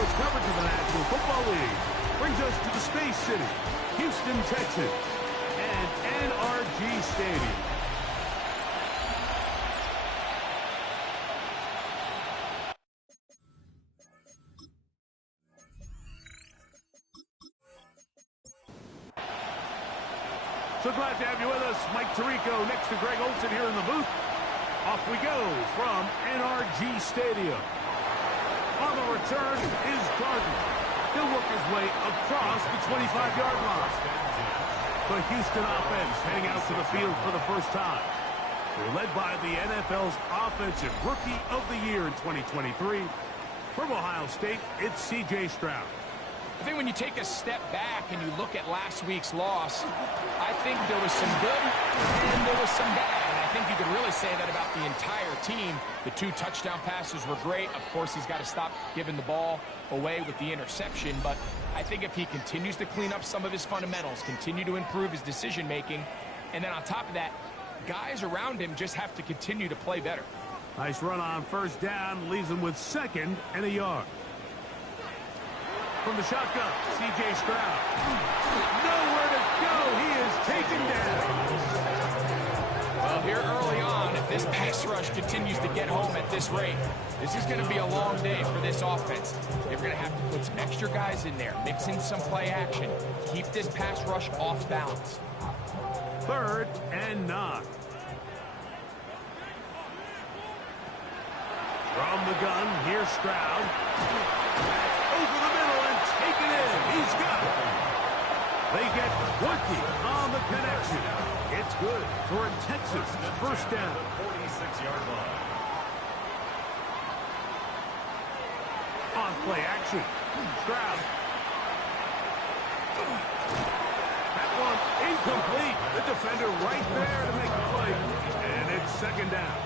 sports coverage of the National Football League brings us to the Space City, Houston, Texas, and NRG Stadium. So glad to have you with us. Mike Tirico next to Greg Olsen here in the booth. Off we go from NRG Stadium. On the return is Gardner. He'll work his way across the 25-yard line. The Houston offense heading out to the field for the first time. They're led by the NFL's Offensive Rookie of the Year in 2023. From Ohio State, it's C.J. Stroud. I think when you take a step back and you look at last week's loss, I think there was some good and there was some bad. And I think you could really say that about the entire team. The 2 touchdown passes were great. Of course, he's got to stop giving the ball away with the interception. But I think if he continues to clean up some of his fundamentals, continue to improve his decision-making, and then on top of that, guys around him just have to continue to play better. Nice run on first down, leaves him with 2nd and a yard. From the shotgun, C.J. Stroud. Nowhere to go. He is taken down. Well, here early on, if this pass rush continues to get home at this rate, this is going to be a long day for this offense. They're going to have to put some extra guys in there, mix in some play action, keep this pass rush off balance. 3rd and 9. From the gun, here's Stroud. Over the middle and taken in. He's got it. They get 20 on the connection. It's good for a Texas first down. 46-yard line. On play action. Stroud. That one incomplete. The defender right there to make the play. And it's 2nd down.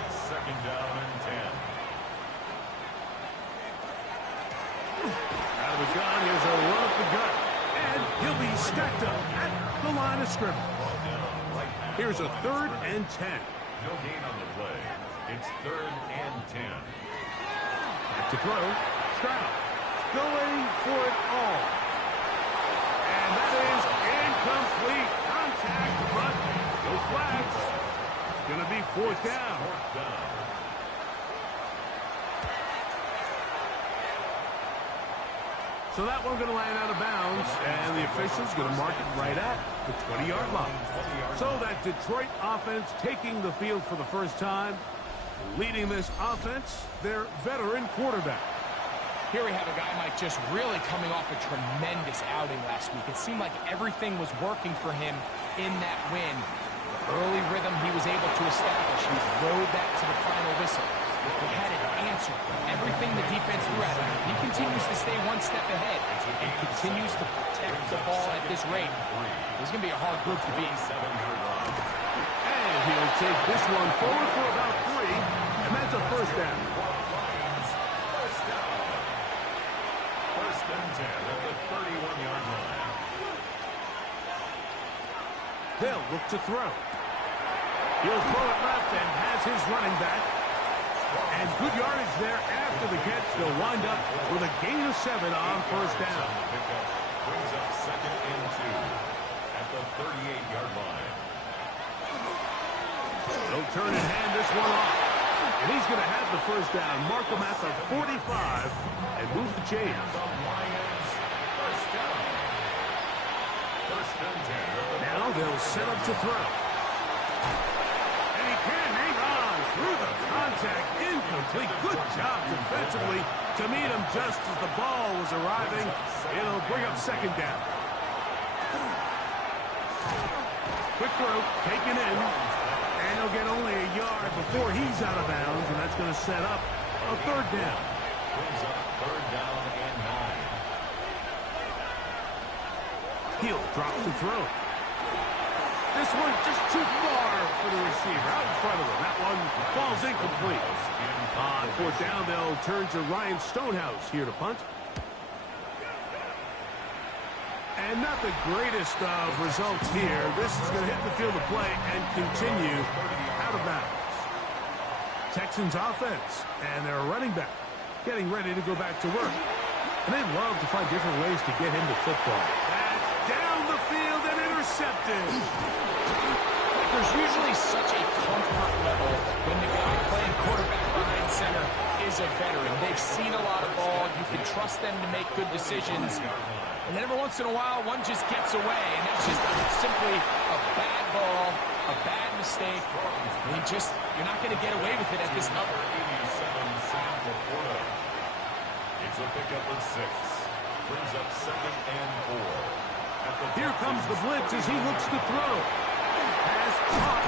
It's 2nd down and 10. Out of the gun, here's a run up the gut. And he'll be stacked up at the line of scrimmage. Here's a 3rd and 10. No gain on the play. It's 3rd and 10. Back to throw. Stroud going for it all. And that is incomplete. Contact, but no flags. It's going to be 4th down. 4th down. So that one going to land out of bounds, and the official's going to mark it right at the 20-yard line. So that Detroit offense taking the field for the first time, leading this offense, their veteran quarterback. Here we have a guy, Mike, just really coming off a tremendous outing last week. It seemed like everything was working for him in that win. The early rhythm he was able to establish, he rode that to the final whistle. He had an answer for everything the defense threw at him. He continues to stay one step ahead and continues to protect the ball at this rate. It's going to be a hard group to beat. And he'll take this one forward for about 3, and that's a first down. First and 10 at the 31-yard line. They'll look to throw. He'll throw it left and has his running back. And good yardage there after the catch. They'll wind up with a gain of 7 on first down. Brings up 2nd and 2 at the 38-yard line. They'll turn and hand this one off. And he's going to have the first down. Mark him at the 45 and move the chains. The Lions first down. First and 10. Now they'll set up to throw. And he can't hang on through the contact. Incomplete. Good job defensively to meet him just as the ball was arriving. It'll bring up 2nd down. Quick throw, taken in. And he'll get only a yard before he's out of bounds, and that's going to set up a 3rd down. Brings up 3rd down and 9. He'll drop to throw. This one just too far for the receiver, out in front of him. That one falls incomplete. On 4th down, they'll turn to Ryan Stonehouse here to punt. And not the greatest of results here. This is going to hit the field of play and continue out of bounds. Texans offense and their running back getting ready to go back to work. And they love to find different ways to get him to football. That's down the field and intercepted. There's usually such a comfort level when the guy playing quarterback behind center is a veteran. They've seen a lot of ball. You can trust them to make good decisions. And then every once in a while, one just gets away. And that's just simply a bad ball, a bad mistake. I mean, you're not going to get away with it at this level. It's a pickup of 6. Brings up 2nd and 4. Here comes the blitz as he looks to throw. Pass caught.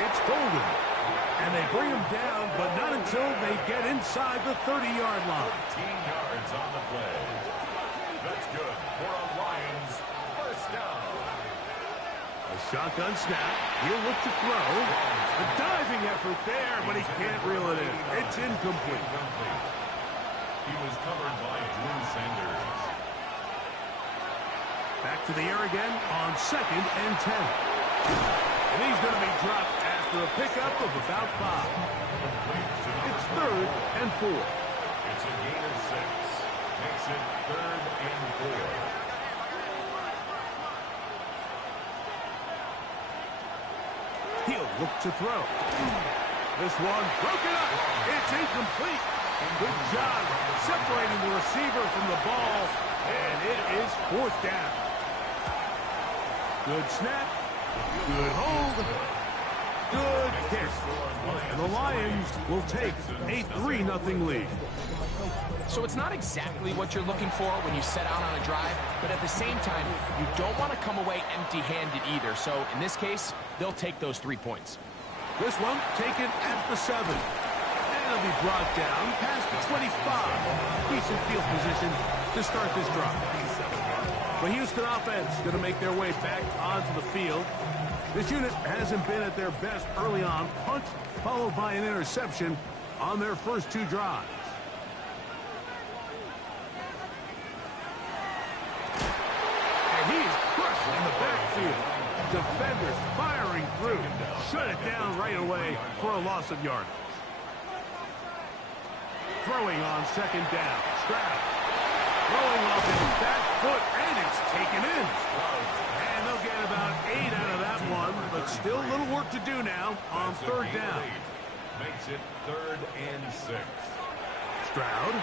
It's Golden. And they bring him down, but not until they get inside the 30-yard line. 13 yards on the play. That's good for a Lions first down. A shotgun snap. He'll look to throw. A diving effort there, but he can't reel it in. It's incomplete. He was covered by Drew Sanders. Back to the air again on 2nd and 10. And he's going to be dropped after a pickup of about 5. It's 3rd and 4. It's a gain of 6. Makes it 3rd and 4. He'll look to throw. This one broken up. It's incomplete. Good job separating the receiver from the ball. And it is 4th down. Good snap. Good hold. Good kick. And the Lions will take a 3-0 lead. So it's not exactly what you're looking for when you set out on a drive, but at the same time, you don't want to come away empty-handed either. So in this case, they'll take those 3 points. This one taken at the 7. And it'll be brought down past the 25. Decent field position to start this drive. The Houston offense going to make their way back onto the field. This unit hasn't been at their best early on. Punt followed by an interception on their first 2 drives. And he is crushed in the backfield. Defenders firing through. Shut it down right away for a loss of yardage. Throwing on 2nd down. Stroud. Throwing off his back foot, and it's taken in. And they'll get about 8 out of that one, but still a little work to do now on 3rd down. Makes it 3rd and 6. Stroud.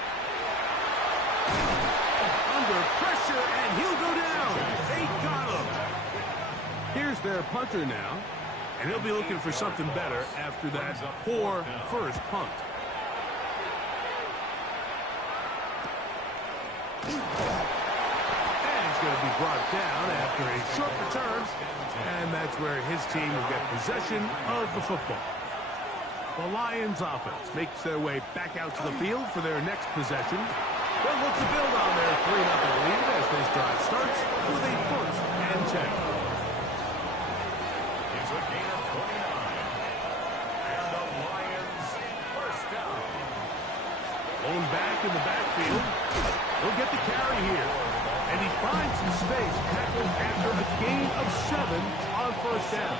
Under pressure, and he'll go down. They got him. Here's their punter now, and he'll be looking for something better after that poor first punt. And he's going to be brought down after a short return, and that's where his team will get possession of the football. The Lions offense makes their way back out to the field for their next possession. They'll look to build on their 3-0 lead as this drive starts with a 1st and 10. It's a gain of 29. And the Lions first down. Blown back in the backfield. He'll get the carry here. And he finds some space tackled after a gain of 7 on 1st down.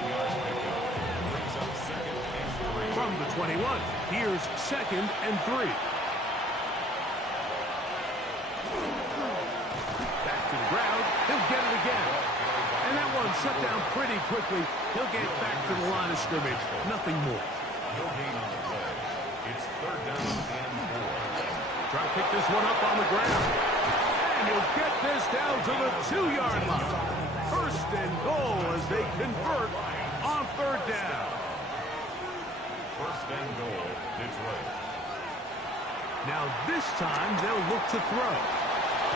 Brings up 2nd and 3. From the 21, here's 2nd and 3. Back to the ground. He'll get it again. And that one shut down pretty quickly. He'll get back to the line of scrimmage. Nothing more. No gain on the play. It's 3rd down and 4. Try to pick this one up on the ground. And he'll get this down to the 2-yard line. 1st and goal as they convert on 3rd down. 1st and goal, Detroit. Now this time they'll look to throw.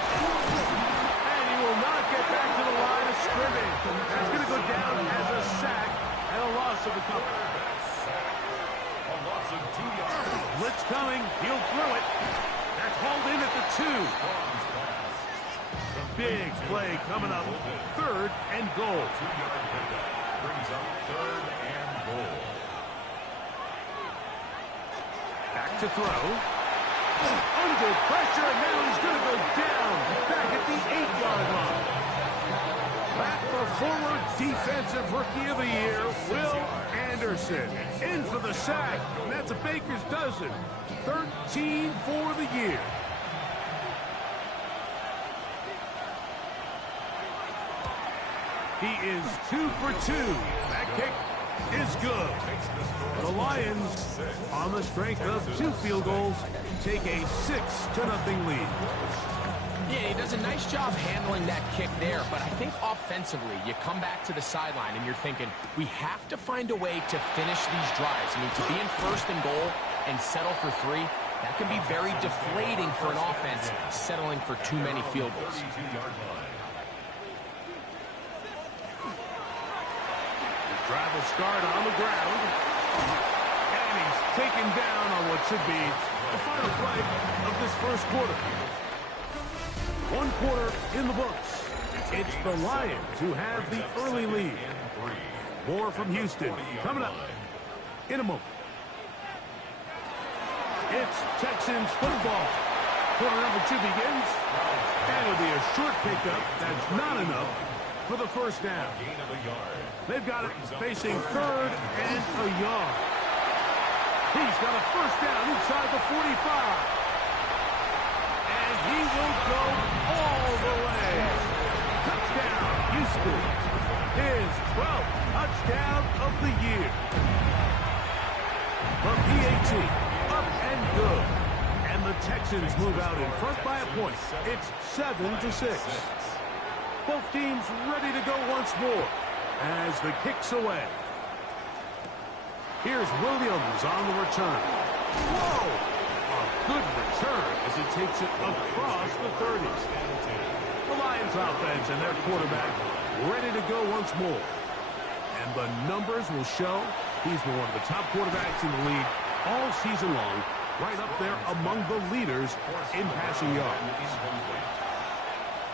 And he will not get back to the line of scrimmage. That's going to go down as a sack and a loss of a couple. A loss of 2 yards. Blitz coming. He'll throw it. That's hauled in at the 2. Big play coming up. 3rd and goal. 2-yard pickup. Brings up 3rd and goal. Back to throw. Under pressure, and now he's going to go down. Back at the 8-yard line. Back for former Defensive Rookie of the Year, Will Anderson. In for the sack, and that's a baker's dozen. 13 for the year. He is 2 for 2. That kick is good. The Lions, on the strength of 2 field goals, take a 6-0 lead. Yeah, he does a nice job handling that kick there, but I think offensively, you come back to the sideline and you're thinking, we have to find a way to finish these drives. I mean, to be in first and goal and settle for 3, that can be very deflating for an offense settling for too many field goals. Drive will start on the ground. And he's taken down on what should be the final play of this first quarter. 1 quarter in the books. It's the Lions who have the early lead. More from Houston coming up in a moment. It's Texans football. Quarter number 2 begins. And it'll be a short pickup. That's not enough for the first down. They've got it facing 3rd and a yard. He's got a first down inside the 45. And he will go all the way. Touchdown, Houston. His 12th touchdown of the year. The PAT, up and good. And the Texans move out in front by a point. It's 7-6. Both teams ready to go once more as the kick's away. Here's Williams on the return. Whoa! A good return as he takes it across the 30s. The Lions offense and their quarterback ready to go once more. And the numbers will show he's been one of the top quarterbacks in the league all season long, right up there among the leaders in passing yards.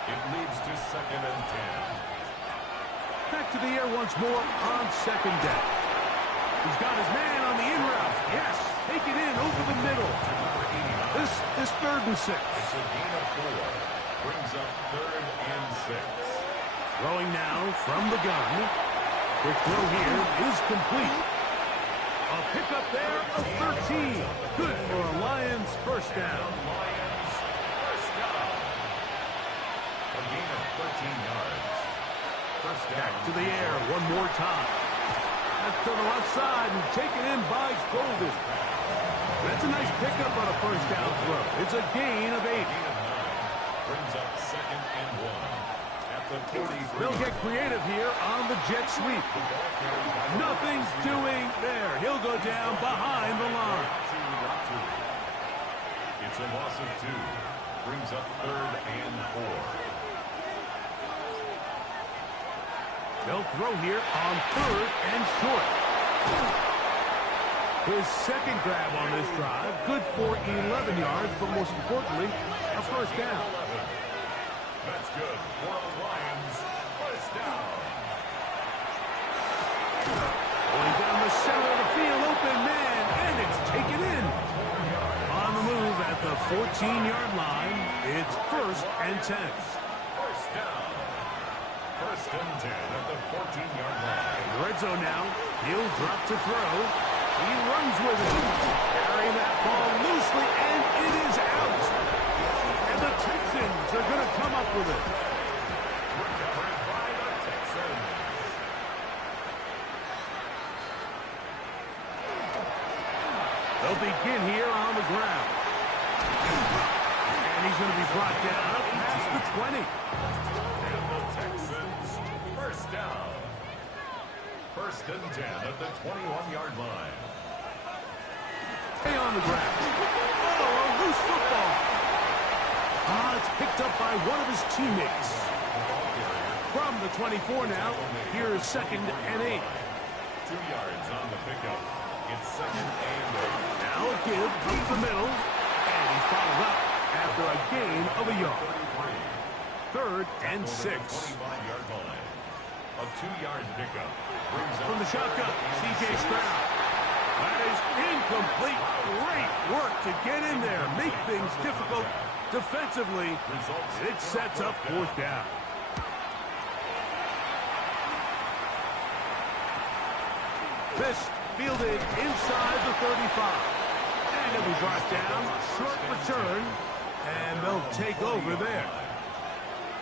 It leads to 2nd and 10. Back to the air once more on 2nd down. He's got his man on the in route. Yes, take it in over the middle. This is 3rd and 6. It's a gain of 4. Brings up 3rd and 6. Throwing now from the gun. Quick throw here is complete. A pickup there of 13. Good for a Lions first down. Lions first down. A gain of 13 yards. First down. Back to the air one more time. That's to the left side and taken in by Golden. That's a nice pickup on a first down throw. It's a gain of 8. Gain of 9. Brings up 2nd and 1. At the 43. They'll get creative here on the jet sweep. Nothing's doing there. He'll go down behind the line. It's a loss of 2. Brings up 3rd and 4. They'll throw here on 3rd and short. His second grab on this drive, good for 11 yards, but most importantly, a first down. That's good for the Lions. First down. Going down the center of the field, open man, and it's taken in. On the move at the 14-yard line, it's 1st and 10. First down. 1st and 10 at the 14-yard line. Red zone now. He'll drop to throw. He runs with it. Carrying that ball loosely, and it is out. And the Texans are going to come up with it. Recovered by the Texans. They'll begin here on the ground. And he's going to be brought down up past the 20. And the Texans, first down. 1st and 10 at the 21-yard line. Stay on the ground. Oh, a loose football. It's picked up by one of his teammates. From the 24 now, here's 2nd and 8. 2 yards on the pickup. It's 2nd and 8. Now a give up the middle, and he's followed up after a gain of a yard. 3rd and 6. 25-yard line. A 2-yard pickup. From the shotgun, C.J. Stroud. That is incomplete. Great work to get in there, make things difficult defensively. It sets up 4th down. This fielded inside the 35. And it'll be brought down. Short return. And they'll take over there.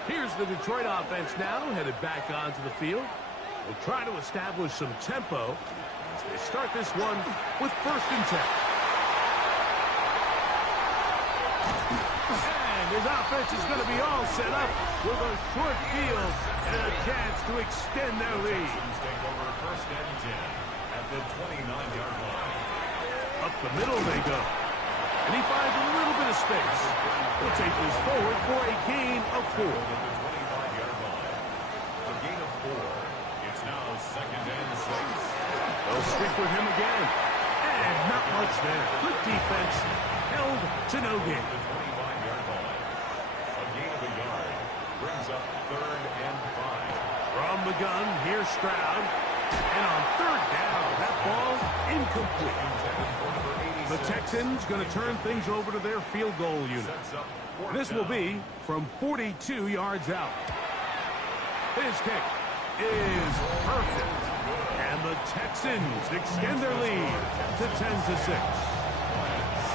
Here's the Detroit offense now, headed back onto the field. They'll try to establish some tempo as they start this one with 1st and 10. And his offense is going to be all set up with a short field and a chance to extend their lead. Take over 1st and 10 at the 29-yard line. Up the middle they go. And he finds a little bit of space. He'll take this forward for a gain of 4. At the 25-yard line. A gain of 4. It's now 2nd and 6. They'll stick with him again. And not much there. Good defense. Held to no gain. The 25-yard line. A gain of a yard. Brings up 3rd and 5. From the gun, here's Stroud. And on 3rd down, that ball incomplete. The Texans going to turn things over to their field goal unit. This will be from 42 yards out. His kick is perfect. And the Texans extend their lead to 10-6.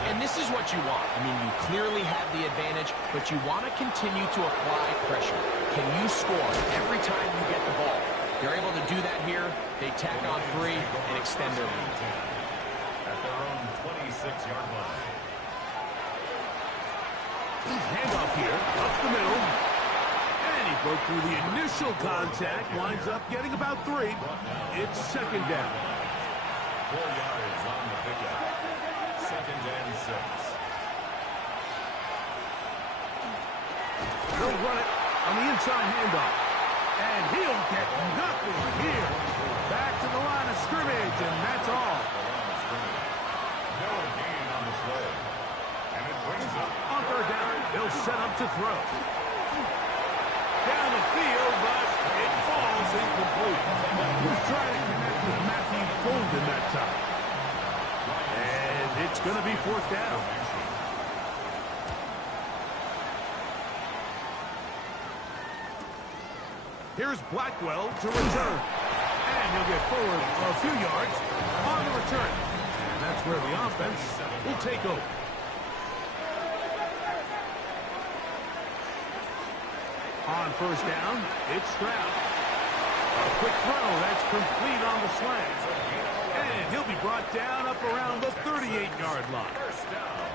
And this is what you want. I mean, you clearly have the advantage, but you want to continue to apply pressure. Can you score every time you get the ball? They're able to do that here. They tack on 3 and extend their lead. At their own 26-yard line. Handoff here, up the middle. And he broke through the initial contact, winds up getting about 3. It's 2nd down. 4 yards on the pickup. 2nd and 6. They'll run it on the inside handoff. And he'll get nothing here. Back to the line of scrimmage, and that's all. No gain on the play. And it brings up On 3rd down, they'll set up to throw. Down the field, but it falls incomplete. He's trying to connect with Matthew Golden that time. And it's going to be 4th down. Here's Blackwell to return. And he'll get forward a few yards on the return. And that's where the offense will take over. On 1st down, it's Stroud. A quick throw, that's complete on the slant. And he'll be brought down up around the 38-yard line. 1st down.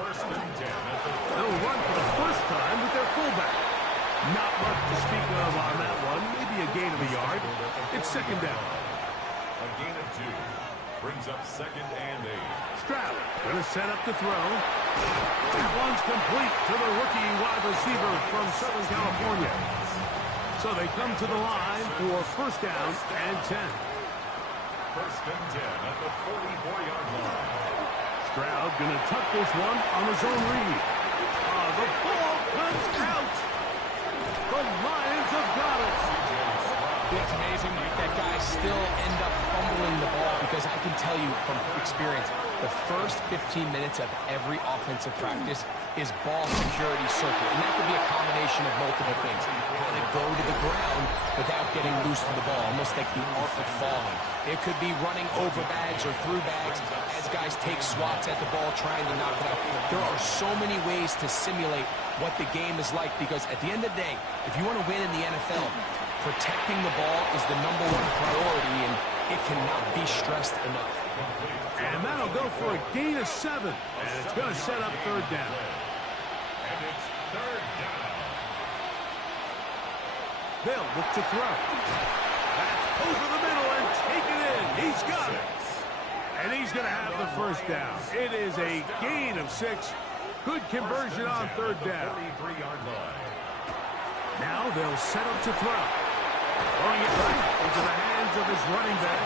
1st and 10 at the They'll run for the first time with their fullback. Not much to speak of on that one. Maybe a gain of a yard. It's 2nd down. A gain of 2. Brings up 2nd and 8. Stroud going to set up to throw. That one's complete to the rookie wide receiver from Southern California. So they come to the line for 1st down and 10. 1st and 10 at the 44-yard line. Stroud going to tuck this one on his own read. The ball comes out. The Lions have got it. It's amazing that guys still end up fumbling the ball because I can tell you from experience, the first 15 minutes of every offensive practice is ball security circuit. And that could be a combination of multiple things. How to go to the ground without getting loose to the ball, almost like the art of falling. It could be running over bags or through bags as guys take swats at the ball trying to knock it out. There are so many ways to simulate what the game is like because at the end of the day, if you want to win in the NFL, protecting the ball is the #1 priority, and it cannot be stressed enough. And that'll go for a gain of 7. And it's going to set up 3rd down. And it's 3rd down. They'll look to throw. That's over the middle and take it in. He's got it. And he's going to have the 1st down. It is a gain of 6. Good conversion on 3rd down. 33-yard line. Now they'll set up to throw. Throwing it right into the hands of his running back.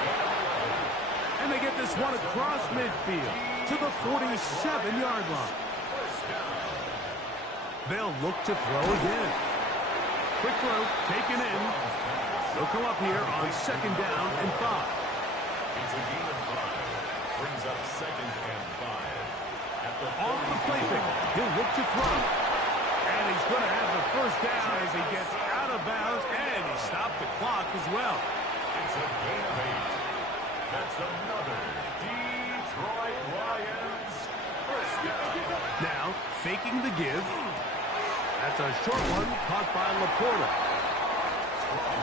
And they get this one across midfield to the 47-yard line. They'll look to throw again. Quick throw, taken in. They'll come up here on 2nd down and 5. It's a gain of 5. Brings up 2nd and 5. At the Off the play fake, he'll look to throw. And he's going to have the 1st down as he gets out of bounds, and he stopped the clock as well. It's a gain of 8. That's another Detroit Lions 1st down. Now, faking the give. That's a short one caught by Laporta.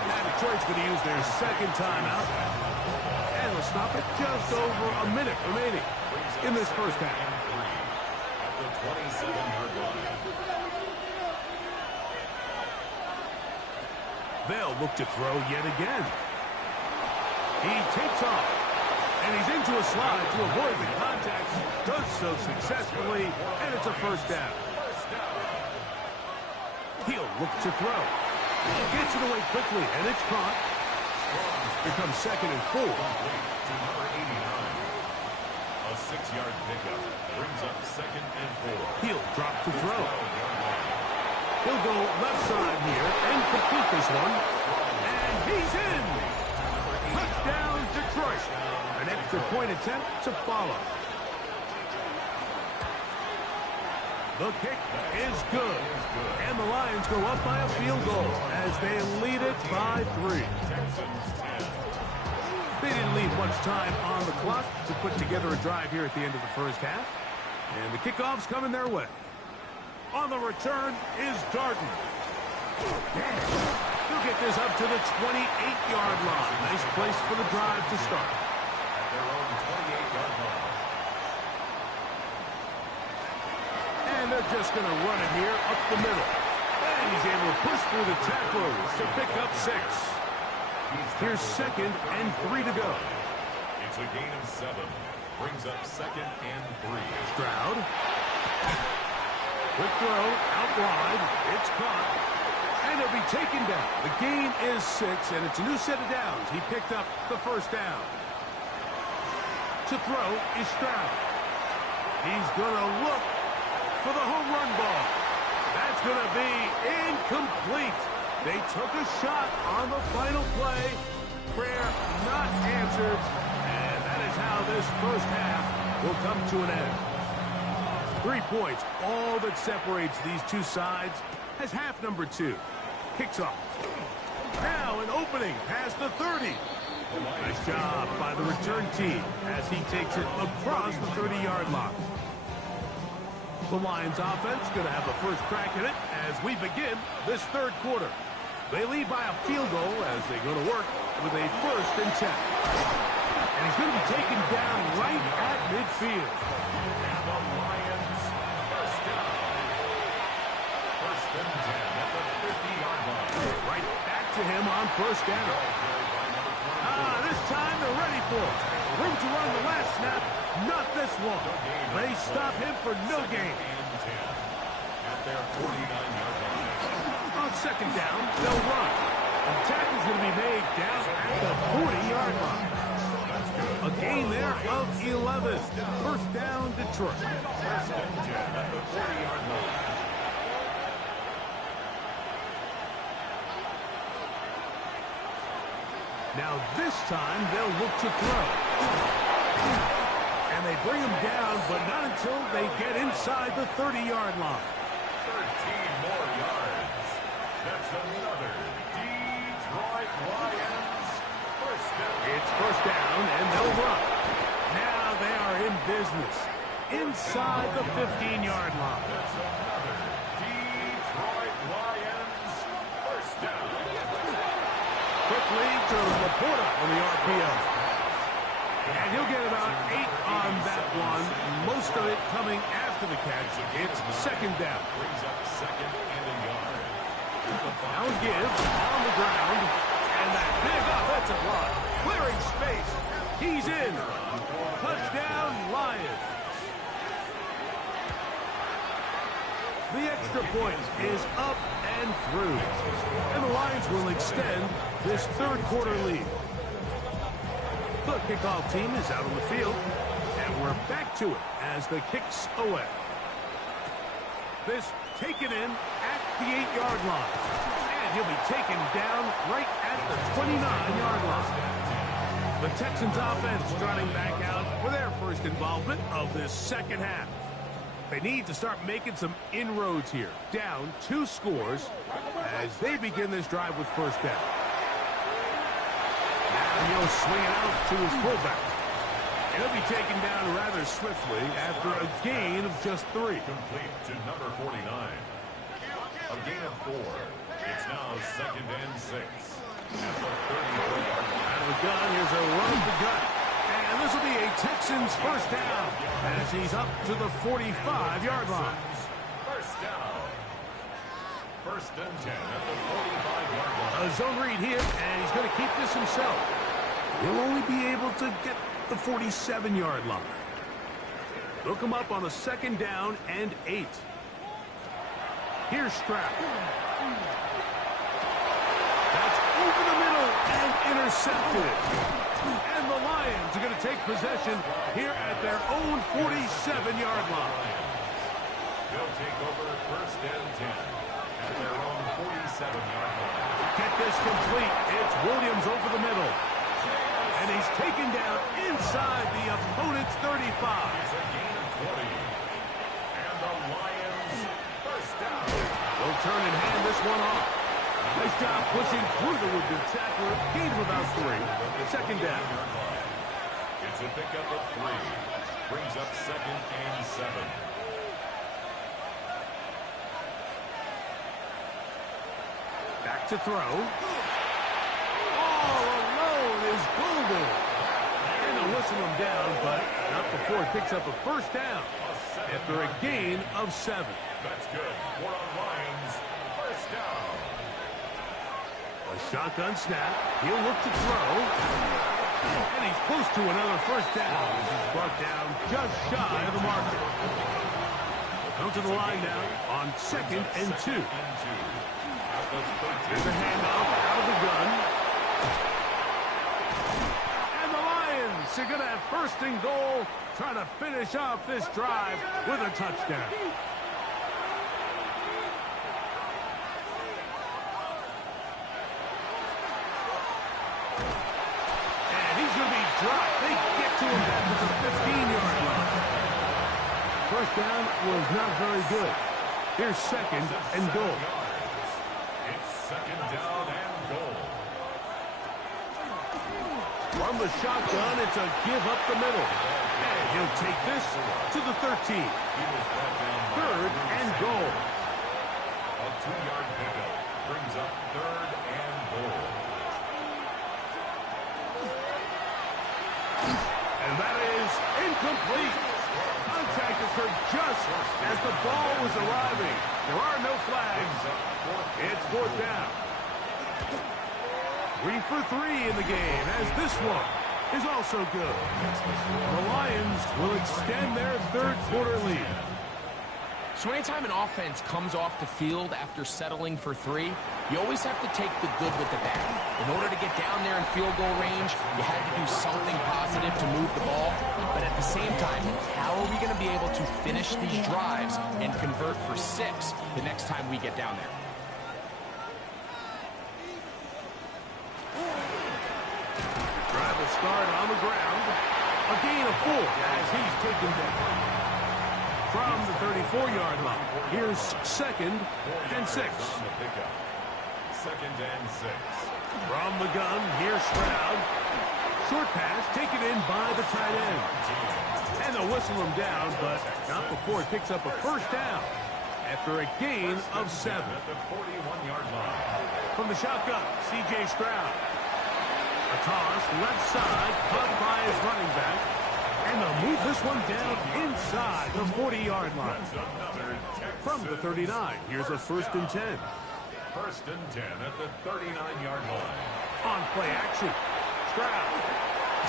And Detroit's going to use their second timeout. And they'll stop it just over a minute remaining in this first half. At the 27-yard line. They'll look to throw yet again. He takes off. And he's into a slide to avoid the contact. Does so successfully. And it's a first down. He'll look to throw. Gets it away quickly, and it's caught. Here comes 2nd and 4. To number 89. A 6-yard pickup brings up 2nd and 4. He'll drop to throw. He'll go left side here and complete this one. And he's in. Touchdown, Detroit. An extra point attempt to follow. The kick is good. And the Lions go up by a field goal as they lead it by 3. They didn't leave much time on the clock to put together a drive here at the end of the first half. And the kickoff's coming their way. On the return is Garden. He'll get this up to the 28-yard line. Nice place for the drive to start. At their own 28-yard line. And they're just going to run it here up the middle. And he's able to push through the tacklers to pick up 6. Here's 2nd and 3 to go. It's a gain of 7. Brings up 2nd and 3. Stroud. Quick throw out wide. It's caught. And he'll be taken down. The gain is 6, and it's a new set of downs. He picked up the first down. To throw is Stroud. He's going to look for the home run ball. That's going to be incomplete. They took a shot on the final play. Prayer not answered. And that is how this first half will come to an end. 3 points, all that separates these two sides, as half number 2 kicks off. Now an opening past the 30. Nice job by the return team as he takes it across the 30-yard line. The Lions offense going to have the first crack at it as we begin this third quarter. They lead by a field goal as they go to work with a 1st and 10. And he's going to be taken down right at midfield. And the Lions first down. 1st and 10 at the 50-yard line. Right back to him on 1st down. This time they're ready for it. Room to run the last snap. Not this one. They stop him for no gain. At their 49-yard line. On 2nd down, they'll run. The tackle's going to be made down at the 40-yard line. A gain there of 11. 1st down, Detroit. 1st and 10 at the 40-yard line. Now this time they'll look to throw. And they bring him down, but not until they get inside the 30-yard line. 13 more yards. That's another Detroit Lions first down. It's 1st down, and they'll run. Now they are in business. Inside the 15-yard line. That's another Detroit Lions first down. Quickly to Laporta on the RPO. And he'll get about 8 on that one. Most of it coming after the catch. It's 2nd down. Brings up 2nd and a yard. Now give on the ground. And that big offensive line. Clearing space. He's in. Touchdown, Lions. The extra point is up and through. And the Lions will extend this third quarter lead. The kickoff team is out on the field. And we're back to it as the kick's away. This taken in at the 8-yard line. And he'll be taken down right at the 29-yard line. The Texans offense starting back out for their first involvement of this second half. They need to start making some inroads here. Down 2 scores as they begin this drive with 1st down. Now he'll swing it out to his fullback. And he'll be taken down rather swiftly after a gain of just 3. Complete to number 49. A gain of 4. It's now 2nd and 6. At the 34-yard line. Out of the gun, here's a run of the gut. And this will be a Texans first down as he's up to the 45-yard line. First down. 1st and 10 at the 45-yard line. A zone read here, and he's going to keep this himself. He'll only be able to get the 47-yard line. Look him up on a 2nd down and 8. Here's Stroud. That's over the middle and intercepted. And the Lions are going to take possession here at their own 47-yard line. They'll take over 1st and 10 at their own 47-yard line. Get this complete. It's Williams over the middle. And he's taken down inside the opponent's 35. It's a gain of 20. And the Lions first down. They'll turn and hand this one off. Nice job pushing through the would-be tackler. Gain of about 3. 2nd down. It's a pickup of 3. Brings up 2nd and 7. Back to throw. All alone is Golden. And they'll whistle him down, but not before he picks up a first down after a gain of 7. That's good. For the Lions, first down. A shotgun snap. He'll look to throw. And he's close to another first down as he's brought down just shy of the marker. They'll come to the line now on 2nd and 2. There's a handoff out of the gun. And the Lions are going to have 1st and goal, trying to finish off this drive with a touchdown. And he's going to be dropped. They get to him back at the 15-yard line. First down was not very good. Here's 2nd and goal. It's 2nd down and goal. From the shotgun, it's a give up the middle. And he'll take this to the 13. He was brought down by 3rd and goal. A 2-yard pickup brings up 3rd and goal. And that is incomplete. Contact occurred just as the ball was arriving. There are no flags. It's 4th down. 3 for 3 in the game, as this one is also good. The Lions will extend their 3rd quarter lead. So anytime an offense comes off the field after settling for 3, you always have to take the good with the bad. In order to get down there in field goal range, you had to do something positive to move the ball. But at the same time, how are we going to be able to finish these drives and convert for 6 the next time we get down there? Drive will start on the ground. A gain of 4 as he's taken down. From the 34-yard line, here's 2nd and 6. 2nd and 6. From the gun, here's Stroud. Short pass taken in by the tight end. And they'll whistle him down, but not before he picks up a first down after a gain of 7. At the 41-yard line. From the shotgun, C.J. Stroud. A toss left side, caught by his running back. And they'll move this one down inside the 40-yard line. From the 39, here's a 1st and 10. 1st and 10 at the 39-yard line. On play action, Stroud.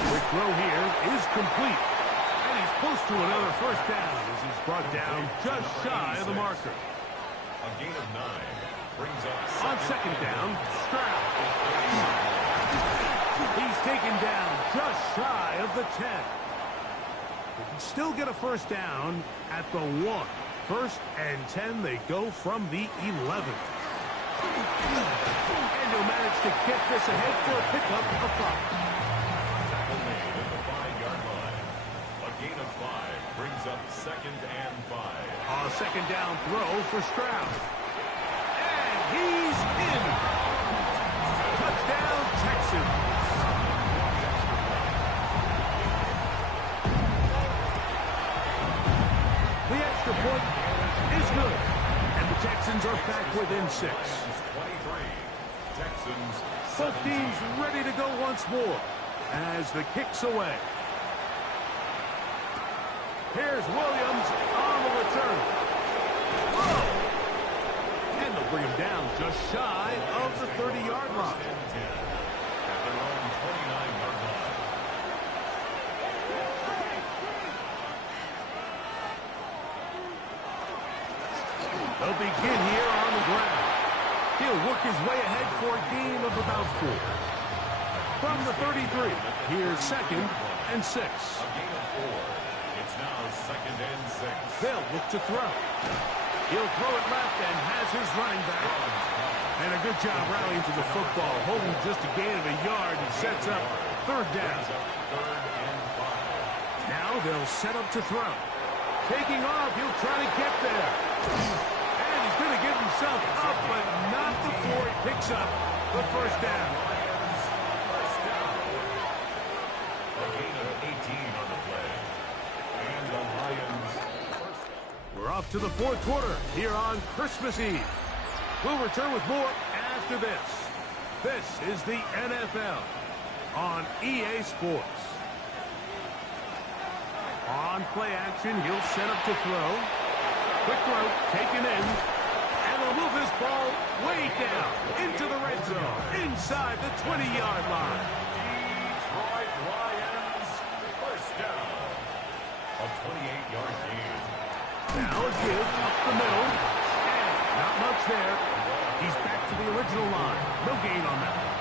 Quick throw here is complete. And he's close to another first down as he's brought down just shy of the marker. A gain of 9 brings up On 2nd down, Stroud. He's taken down just shy of the 10. They can still get a first down at the 1. 1st and 10, they go from the 11. And he'll manage to get this ahead for a pickup of 5. Tackle made at the 5-yard line. A gain of 5 brings up 2nd and 5. A 2nd down throw for Stroud. And he's in. Touchdown, Texans. The extra point is good. And the Texans are back within 6. 23. Texans. Both teams ready to go once more as the kick's away. Here's Williams on the return. Whoa! And they'll bring him down just shy of the 30-yard line. At their own 29-yard line. They'll begin here on the ground. He'll work his way ahead for a gain of about 4. From the 33, here's 2nd and 6. A gain of 4. It's now 2nd and 6. They'll look to throw. He'll throw it left and has his running back. And a good job rallying to the football, holding just a gain of a yard and sets up 3rd down. Now they'll set up to throw. Taking off, he'll try to get there. And he's going to get himself up, but not before he picks up the 1st down. A gain of 18 on the play. And the Lions. We're off to the 4th quarter here on Christmas Eve. We'll return with more after this. This is the NFL on EA Sports. On play action, he'll set up to throw. Quick throw, taken in. And they'll move this ball way down into the red zone, inside the 20-yard line. Detroit Lions. 1st down. A 28-yard gain. Now a give up the middle. And not much there. He's back to the original line. No gain on that one.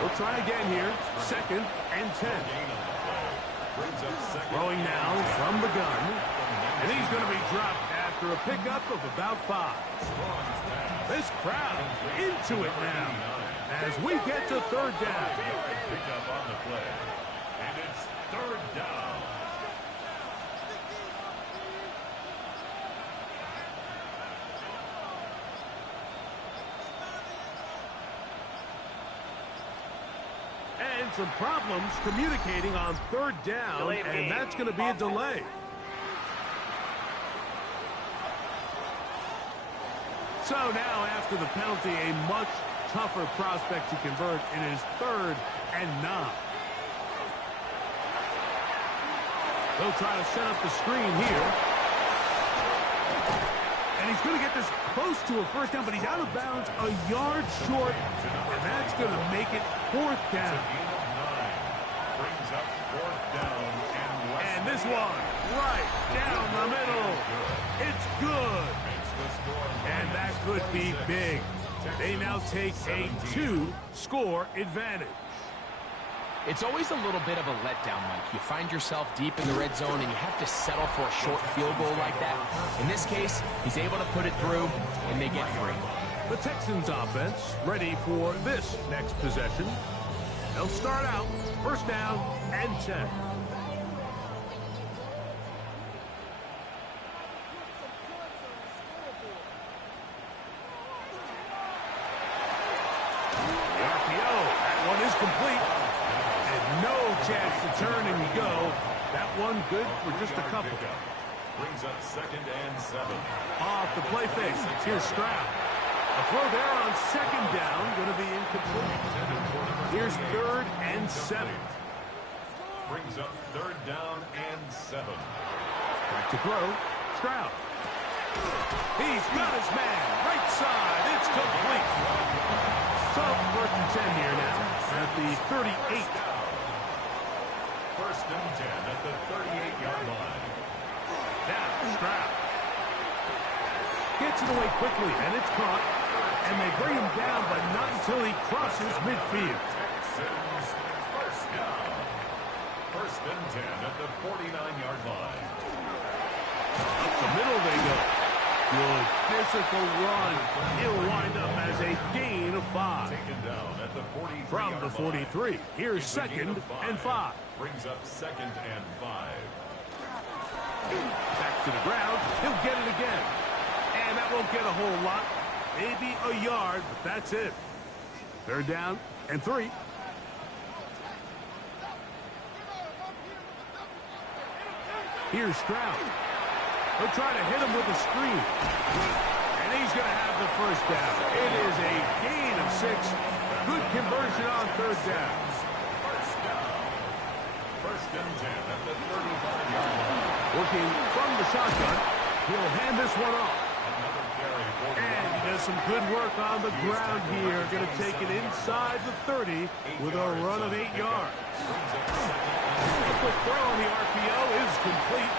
We'll try again here. 2nd and 10. Throwing now from the gun. And he's going to be dropped after a pickup of about 5. This crowd into it now as we get to 3rd down. Pickup on the play. And it's 3rd down. And some problems communicating on 3rd down, and that's going to be a delay. So now, after the penalty, a much tougher prospect to convert. It is 3rd and 9. They'll try to set up the screen here. And he's going to get this close to a 1st down, but he's out of bounds a yard short, and that's going to make it 4th down. Brings up 4th down and this one right down the middle. It's good. And that could be big. They now take a 2-score advantage. It's always a little bit of a letdown, Mike. You find yourself deep in the red zone, and you have to settle for a short field goal like that. In this case, he's able to put it through, and they get 3. The Texans offense ready for this next possession. They'll start out 1st down and 10. The RPO, that one is complete. No chance to turn and go. That one good for just a couple. Brings up 2nd and 7. Off the play fake. Here's Stroud. A throw there on 2nd down. Going to be incomplete. Here's 3rd and 7. Brings up 3rd down and 7. Back to throw. Stroud. He's got his man. Right side. It's complete. So 1st and 10 here now at the 38. 1st and 10 at the 38-yard line. Now Stroud gets it away quickly, and it's caught. And they bring him down, but not until he crosses midfield. Texans 1st down. 1st and 10 at the 49-yard line. Up the middle they go. Good physical run. He'll wind up as a gain of 5. Taken down at the 43. From the 43. Here's 2nd and 5. Brings up 2nd and 5. Back to the ground. He'll get it again. And that won't get a whole lot. Maybe a yard, but that's it. 3rd down and 3. Here's Stroud. They'll try to hit him with a screen. And he's going to have the first down. It is a gain of 6. Good conversion on third down. First down. First and 10 at the 35-yard line. Working from the shotgun. He'll hand this one off. Another carry for the And he does some good work on the ground here. Going to take it inside the 30 with a run of 8 yards. A quick throw on the RPO is complete.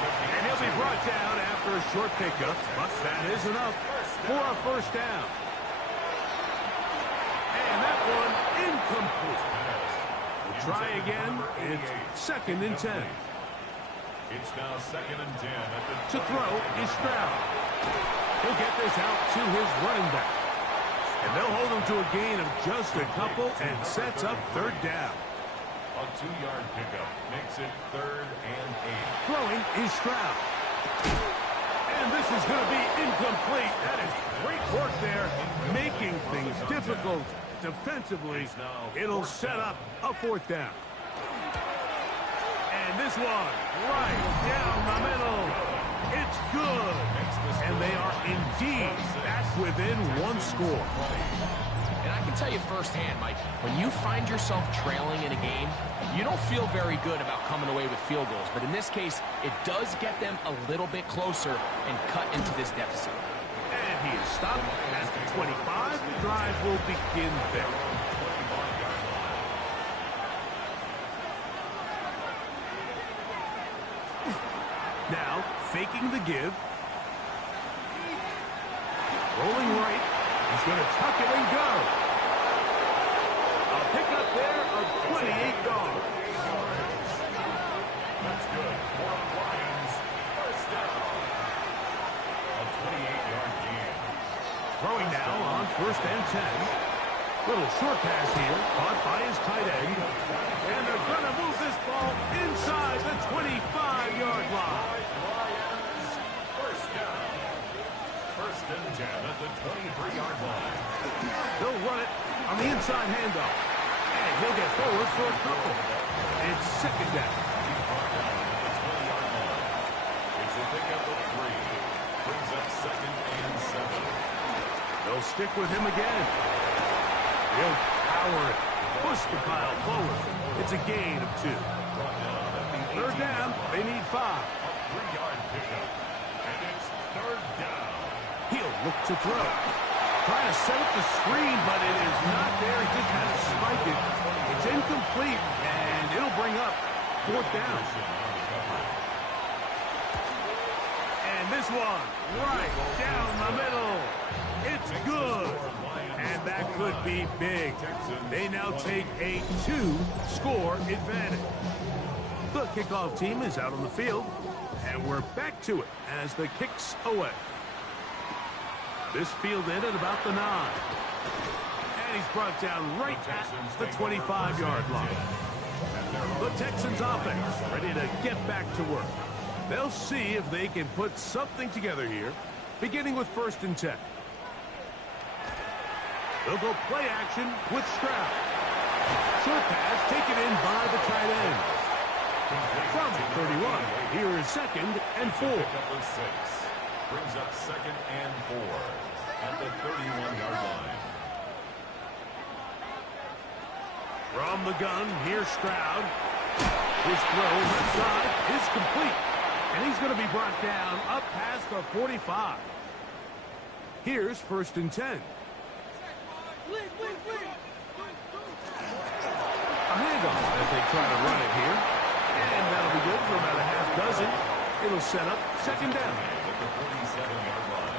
And he'll be brought down after a short pickup. But that is enough for a first down. And that one incomplete. We'll try again. It's second and 10. It's now second and 10 at the To throw is Stroud. He'll get this out to his running back. And they'll hold him to a gain of just a couple and sets up third down. A 2-yard pickup makes it third and 8. Throwing is Stroud. And this is going to be incomplete. That is great work there, making things difficult defensively. It'll set up a fourth down. And this one, right down the middle. It's good. And they are indeed back within one score. And I can tell you firsthand, Mike, when you find yourself trailing in a game, you don't feel very good about coming away with field goals. But in this case, it does get them a little bit closer and cut into this deficit. And he is stopped at the 25. The drive will begin there. Now, faking the give. Rolling right. He's going to tuck it and go. A pickup there of 28 yards. That's good. For the Lions, first down. A 28-yard gain. Throwing now on first and 10. Little short pass here, caught by his tight end. And they're going to move this ball inside the 25-yard line. Lions, first down. First and 10 at the 23-yard line. They'll run it on the inside handoff. And he'll get forward for a couple. It's second down. He's brought down at the 20-yard line. It's a pickup of 3. Brings up second and 7. They'll stick with him again. He'll power it. Push the pile forward. It's a gain of 2. Brought down at the Third down. They need 5. 3-yard pickup. And it's third down. He'll look to throw. Trying to set up the screen, but it is not there. He just has to spike it. It's incomplete, and it'll bring up fourth down. And this one, right down the middle. It's good. And that could be big. They now take a 2-score advantage. The kickoff team is out on the field, and we're back to it as the kick's away. This fielded at about the 9. And he's brought down right at the 25-yard line. The Texans offense ready to get back to work. They'll see if they can put something together here, beginning with first and 10. They'll go play action with Stroud. Short pass taken in by the tight end. From 31, here is second and 4. Pickup of 6. Brings up second and 4 at the 31-yard line. From the gun, here's Stroud. His throw left side is complete. And he's going to be brought down up past the 45. Here's first and 10. A handoff as they try to run it here. And that'll be good for about a half dozen. It'll set up second down. At the 47-yard line.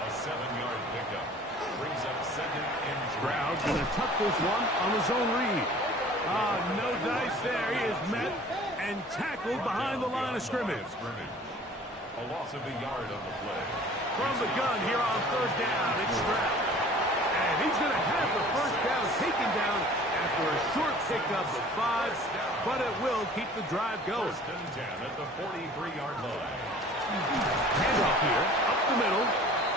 A 7-yard pickup. Brings up second and 3. Stroud's going to tuck this one on his own read. No dice there. He is met and tackled behind the line of scrimmage. A loss of a yard on the play. From the gun here on third down, it's Stroud. And he's going to have the first down taken down after a short pickup of 5, but it will keep the drive going. First and 10 at the 43-yard line. Handoff here, up the middle,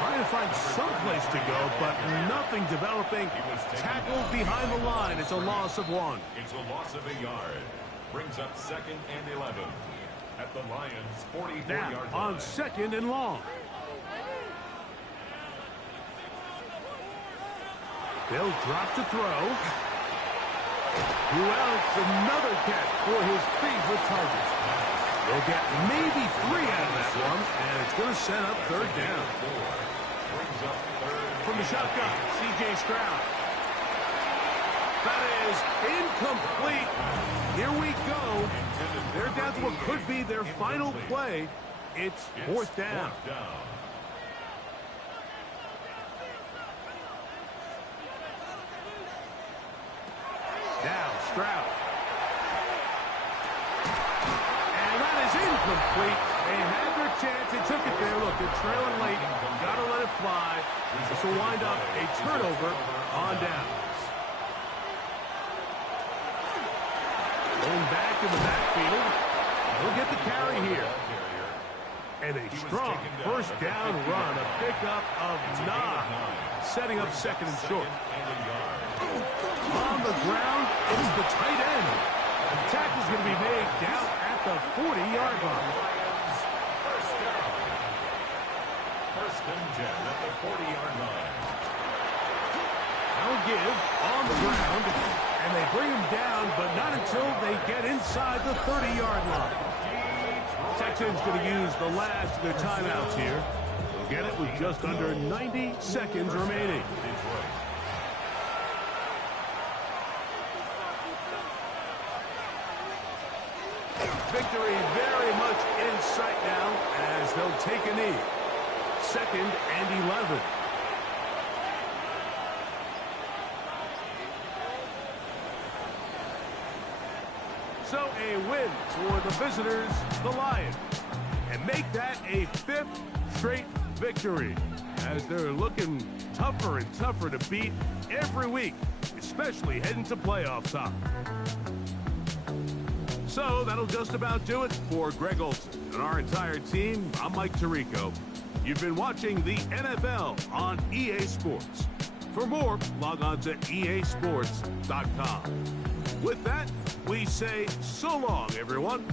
trying to find some place to go, but nothing developing. Tackled behind the line. It's a loss of 1. It's a loss of a yard. Brings up second and 11 at the Lions' 44-yard Now line. on second and long. They'll drop to throw. Who else? Another catch for his favorite target. They'll get maybe 3 out of that one, and it's going to set up third down. From the shotgun, C.J. Stroud. That is incomplete. Here we go. They're down to what could be their final play. It's fourth down. Now Stroud. And that is incomplete. They had their chance. They took it there. Look, they're trailing late. Got to let it fly. This will wind up a turnover on downs. Going back in the backfield. He'll get the carry here. And a strong first down run. A pickup of 9. Setting up second and short. On the ground is the tight end. The tackle is going to be made down at the 40-yard line. First and 10 at the 40-yard line. Now give on the ground, and they bring him down, but not until they get inside the 30-yard line. Texans going to use the last of their timeouts here. They'll get it with just under 90 seconds remaining. Victory very much in sight now as they'll take a knee. 2nd and 11. So a win for the visitors, the Lions, and make that a 5th straight victory as they're looking tougher and tougher to beat every week, especially heading to playoff time. So that'll just about do it for Greg Olsen and our entire team. I'm Mike Tirico. You've been watching the NFL on EA Sports. For more, log on to easports.com. With that, we say so long, everyone.